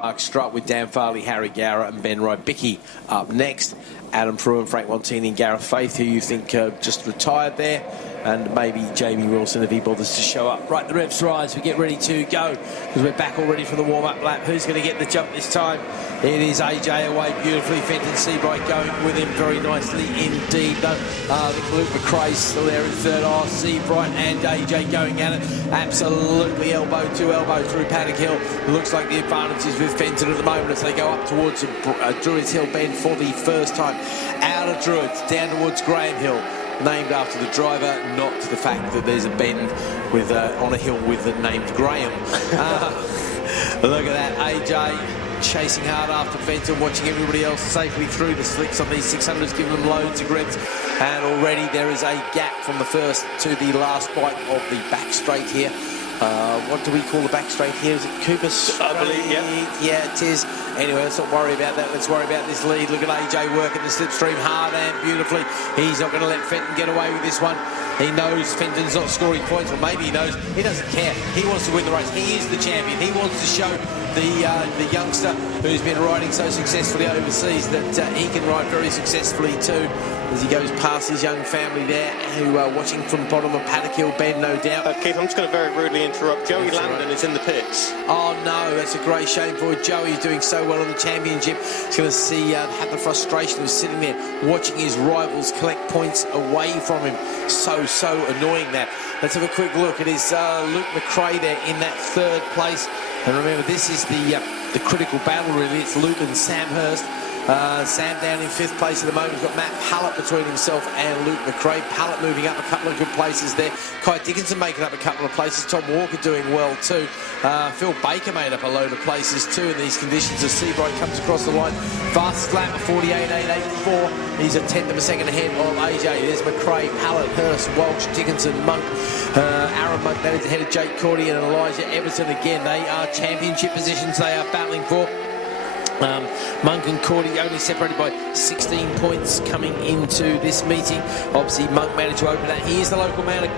Mark Strutt with Dan Farley, Harry Gower and Ben Rybicki up next. Adam Frew and Frank Montini and Gareth Faith, who you think just retired there, and maybe Jamie Wilson if he bothers to show up. Right, the revs rise, we get ready to go because we're back already for the warm-up lap. Who's going to get the jump this time? It is AJ away beautifully. Fenton Seabright going with him very nicely indeed. I think Luke McRae's still there in third. Oh, Seabright and AJ going at it. Absolutely elbow to elbow through Paddock Hill. Looks like the advantage is with Fenton at the moment as they go up towards Druids Hill Bend for the first time. Out of Druids, down towards Graham Hill. Named after the driver, not to the fact that there's a bend with on a hill with the named Graham. Look at that, AJ chasing hard after Fenton, watching everybody else safely through the slicks on these 600s, giving them loads of grips. And already there is a gap from the first to the last bite of the back straight here. What do we call the back straight here? Is it Cooper Straight? I believe, yeah. Yeah, it is. Anyway, let's not worry about that. Let's worry about this lead. Look at AJ working the slipstream hard and beautifully. He's not going to let Fenton get away with this one. He knows Fenton's not scoring points, or maybe he knows. He doesn't care. He wants to win the race. He is the champion. He wants to show the youngster who's been riding so successfully overseas that he can ride very successfully too. As he goes past his young family there, who are watching from the bottom of Paddock Hill Bend, no doubt. Keith, I'm just going to very rudely interrupt. Joey Landon is in the pits. Oh no, that's a great shame for Joey. He's doing so well in the championship. He's going to see have the frustration of sitting there watching his rivals collect points away from him. So annoying that. Let's have a quick look. It is Luke McRae there in that third place. And remember, this is the critical battle really. It's Luke and Sam Hurst. Sam down in fifth place at the moment. He's got Matt Pallett between himself and Luke McRae. Pallett moving up a couple of good places there. Kai Dickinson making up a couple of places. Tom Walker doing well too. Phil Baker made up a load of places too in these conditions as Seabright comes across the line. Fastest lap of 48.884. He's a tenth of a second ahead of AJ. There's McRae, Pallett, Hurst, Walsh, Dickinson, Monk. Aaron Monk, that is ahead of Jake Cordy and Elijah Everton again. They are championship positions they are battling for. Monk and Cordy only separated by 16 points coming into this meeting. Obviously, Monk managed to open that. He is the local man.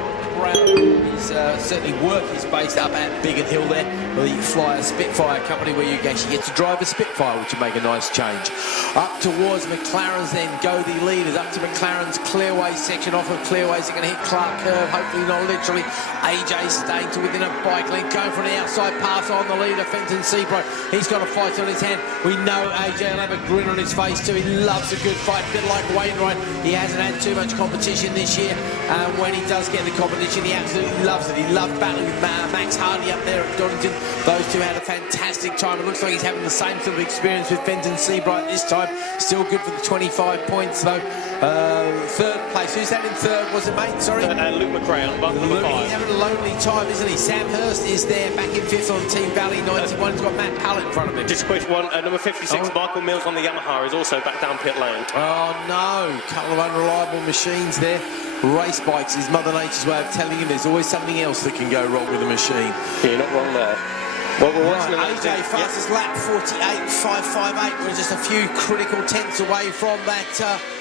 His certainly work is based up at Biggin Hill there, the Flyer Spitfire company, where you actually get to drive a Spitfire, which would make a nice change. Up towards McLaren's then go the leaders, up to McLaren's Clearway section. Off of Clearways, they're going to hit Clark Curve, hopefully not literally. AJ staying to within a bike length, going for the outside pass on the leader, Fenton Seabright. He's got a fight on his hand. We know AJ will have a grin on his face too. He loves a good fight, a bit like Wainwright. He hasn't had too much competition this year. When he does get the competition, he absolutely loves it. He loved battling with Max Hardy up there at Donington. Those two had a fantastic time. It looks like he's having the same sort of experience with Fenton Seabright this time. Still good for the 25 points though. Third place. Who's that in third? Was it, mate? Sorry? Luke McRae on number 5. He's having a lonely time, isn't he? Sam Hurst is there, back in fifth on Team Valley 91. He's got Matt Pallett in front of him. Just a quick one. Number 56, Michael Mills on the Yamaha is also back down pit lane. Oh no, couple of unreliable machines there. Race bikes is Mother Nature's way of telling you there's always something else that can go wrong with a machine. Yeah, you're not wrong there. Well, we're watching AJ, fastest lap, 48.558. We're just a few critical tenths away from that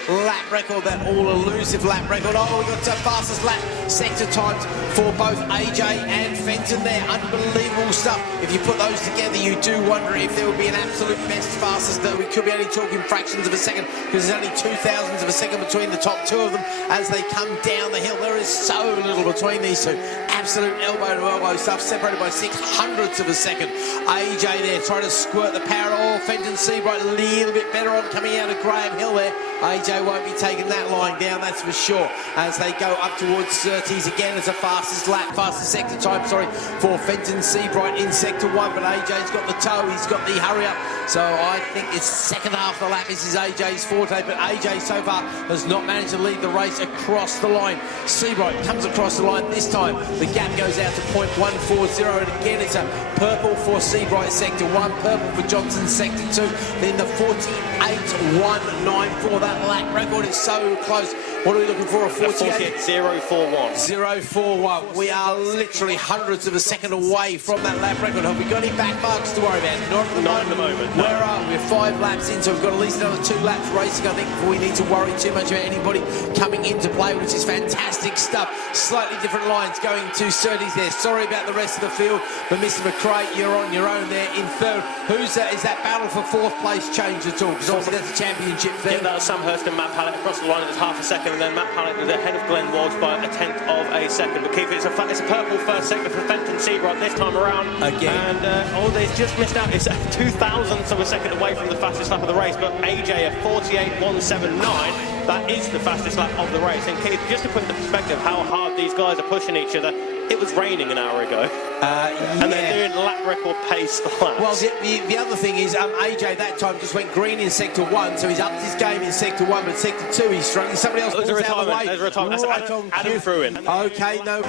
lap record, that all-elusive lap record. Oh, we got fastest lap sector times for both AJ and Fenton there. Unbelievable stuff. If you put those together, you do wonder if there would be an absolute best fastest. That we could be only talking fractions of a second, because there's only 0.02 of a second between the top two of them as they come down the hill. There is so little between these two. Absolute elbow-to-elbow stuff, separated by 0.06 of a second. AJ there trying to squirt the power. Oh, Fenton Seabright a little bit better on coming out of Graham Hill there. AJ won't be taking that line down, that's for sure. As they go up towards Surtees again as the fastest lap, fastest sector time, sorry, for Fenton Seabright in sector 1. But AJ's got the toe, he's got the hurry up. So I think it's second half of the lap. This is AJ's forte, but AJ so far has not managed to lead the race across the line. Seabright comes across the line this time. The gap goes out to 0.140, and again it's a purple for Seabright sector 1, purple for Johnson sector 2, then the 48.194. That lap record is so close. What are we looking for? A 48.041. 041. We are literally hundreds of a second away from that lap record. Have we got any back marks to worry about? Not at the moment. No. Where are we? We're 5 laps in, so we've got at least another 2 laps racing, I think, before we need to worry too much about anybody coming into play, which is fantastic stuff. Slightly different lines going to Surtees there. Sorry about the rest of the field, but Mr. McRae, you're on your own there in third. Is that battle for 4th place change at all? Because obviously that's a championship thing. Yeah, that was Sam Hurst and Matt Pallett across the line. It was half a second, and then Matt Pallett was ahead of Glenn Walsh by a 1/10 of a second. But Keith, it's a purple first sector for Fenton Seabright this time around. Again. And they've just missed out. It's 2,000ths of a second away from the fastest lap of the race. But AJ at 48.179, that is the fastest lap of the race. And Keith, just to put into perspective how hard these guys are pushing each other, it was raining an hour ago. And they're doing lap record pace laps. Well, the other thing is AJ that time just went green in sector 1, so he's upped his game in sector 1, but sector 2 he's struggling. Somebody else pulls out of the way. There's a retirement. Right on Adam cue. threw in. Okay, no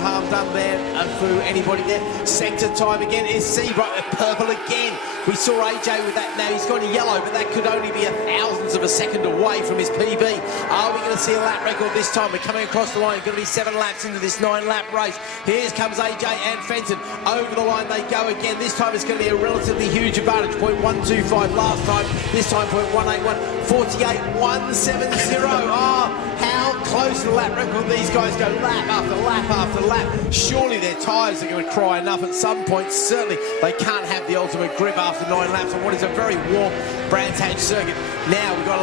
harm done there through anybody there. Sector time again is Seabright, purple again. We saw AJ with that now. He's gone yellow, but that could only be 1,000ths of a second away from his PB. Are we going to see a lap record this time? We're coming across the line. It's going to be 7 laps into this 9-lap race. Here comes AJ and Fenton. Over the line they go again. This time it's going to be a relatively huge advantage. 0.125 last time. This time 0.181. 48.170. Oh, how close to the lap record these guys go lap after lap after lap. Surely their tyres are going to cry enough at some point. Certainly they can't have the ultimate grip after 9 laps on what is a very warm Brands Hatch circuit. Now we've got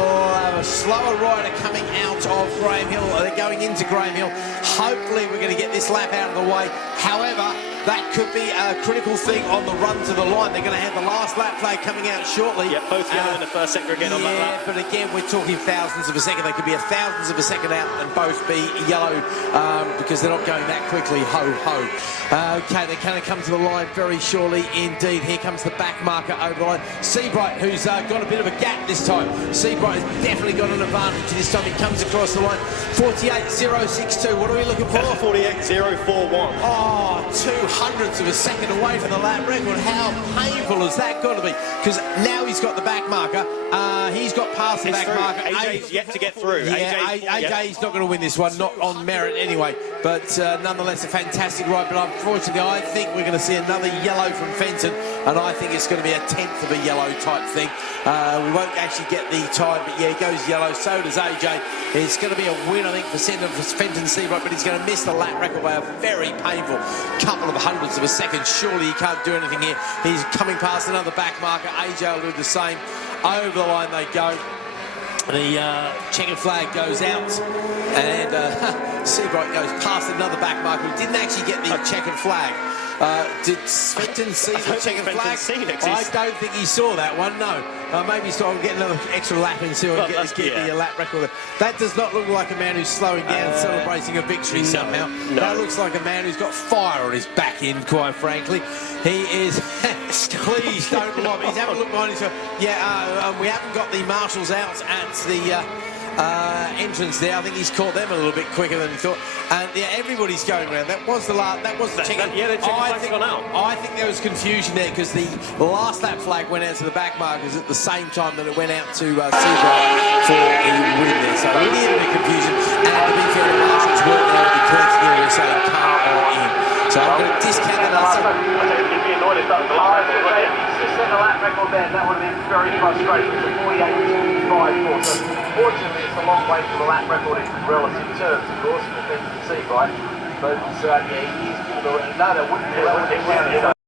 a slower rider coming out of Graham Hill. They're going into Graham Hill. Hopefully we're going to get this lap out of the way. However, that could be a critical thing on the run to the line. They're going to have the last lap flag coming out shortly. Yeah, both yellow in the first sector again on that lap. But again, we're talking 1,000ths of a second. They could be 1,000ths of a second out and both be yellow because they're not going that quickly. Ho, ho. Okay, they're going to come to the line very shortly indeed. Here comes the back marker over the line. Seabright, who's got a bit of a gap this time. Seabright has definitely got an advantage this time. He comes across the line. 48.062. What are we looking for? 48.041. Oh, 200ths of a second away from the lap record. How painful has that got to be? Because now he's got the back marker. He's got past the back marker. AJ's yet to get through. Yeah, AJ's not going to win this one, not on merit anyway. But nonetheless, a fantastic ride. But unfortunately, I think we're going to see another yellow from Fenton, and I think it's going to be a 1/10 of a yellow type thing. We won't actually get the time, but yeah, he goes yellow. So does AJ. It's going to be a win, I think, for Fenton Seabright, but he's going to miss the lap record by a very painful couple of 100ths of a second. Surely he can't do anything here. He's coming past another back marker. AJ will do the same. Over the line they go. The checkered flag goes out, and Seabright goes past another back marker who didn't actually get the checkered flag. Did Fenton see the checkered flag? I don't think he saw that one, no. Maybe he thought, I'll get another extra lap and see if I can get the lap record. That does not look like a man who's slowing down, celebrating a victory somehow. No. That looks like a man who's got fire on his back end, quite frankly. He is, please don't look. He's having a look behind himself. Yeah, we haven't got the marshals out at the entrance there. I think he's caught them a little bit quicker than he thought. And yeah, everybody's going around. That was the checkered. The checkered flag's gone out. I think there was confusion there because the last lap flag went out to the back markers at the same time that it went out to Seabright for the win there. So a little bit of confusion. And to be fair, the marshals weren't there at the collecting area, so they can't all in. So I'm going to discount that. The lap record there, that would have been very frustrating. It's a 48.254. So fortunately, it's a long way from the lap record in relative terms, of course, for Fenton Seabright. But yeah, he is. No, that wouldn't be.